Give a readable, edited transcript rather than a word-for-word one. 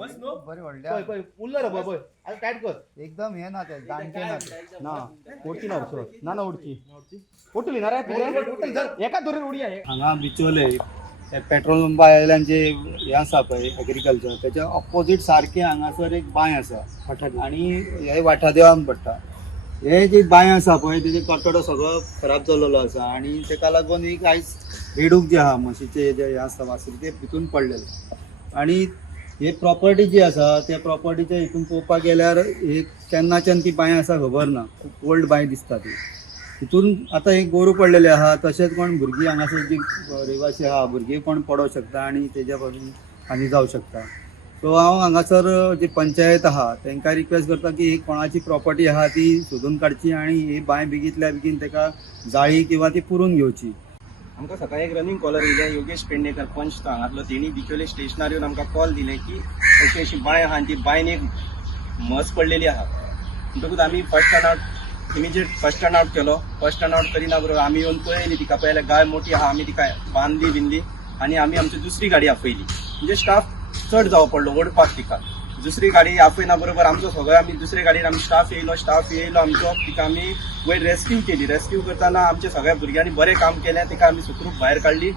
बस no बरे व्हडले पय उरलं रे बाबा आता टाइट कर एकदम हे ना ते दांडके ना ते. ना ओढची ना उडची ना ओढची ओटली ना रे एका दोरी उडी आहे हांगा बिचोले पेट्रोल पंपा आयल्यान जे हे आसा पळय एग्रीकल्चर त्याच्या ऑपोजीट सारखे हांगासर एक बांय आसा आणि हे वाठा देवान पडटा. हे जी बांय आसा पळय तेजे कटडो सगळो खराब जाल्लो आसा आणि तेका लागून एक आयज रेडूक जे आहा म्हशीचे जे हे आसा वासरी ते भितून पडलेले आणि हे प्रॉपर्टी जी आसा त्या प्रॉपर्टीच्या हितून पळोवपाक गेल्यार हे केन्नाच्यान ती बांय आसा खबर ना, खूब ओल्ड बांय दिसता ती. तितून आता एक गोरू पडलेले आहा तशेंच कोण भुरगीं हांगासर जी रहिवासी आहा भुरगीं कोण पडोवं शकता आणि तेज्या पासून हानी जावं शकता. सो हांव हांगासर जी पंचायत आहा तांकां रिक्वेस्ट करता की ही कोणाची प्रॉपर्टी आहा ती सोदून काडची आणि ही बांय बेगींतल्या बेगीन ताका जाळी किंवा ती पुरून घेवची. आमकां सकाळी एक रनिंग कॉलर येयले योगेश पेडणेकर पंच तो हांगातलो तेणी बिचोले स्टेशनार येवन आमकां कॉल दिले की अशी अशी बांय आहा ती बांयन एक म्हस पडलेली आहा. म्हणटकूच आमी first turn out immediate first turn out केलो. फर्स्ट टर्न आउट करिना बरोबर आमी येवन पळयली तिका पळयल्यार गाय मोठी आहा आमी तिका बांदली बिंदली आणि आमी आमची दुसरी गाडी आपयली. म्हणजे स्टाफ चड जावं पडलो ओडपाक तिका. दुसरी गाडी आपयना बरोबर आमचो सगळो आमी दुसरे गाडयेन आमी स्टाफ येयलो आमचो तिका आमी वयर रेस्क्यू केली. रेस्क्यू करताना आमच्या सगळ्या भुरग्यांनी बरें काम केलें तिका आमी सुखरूप भायर काडली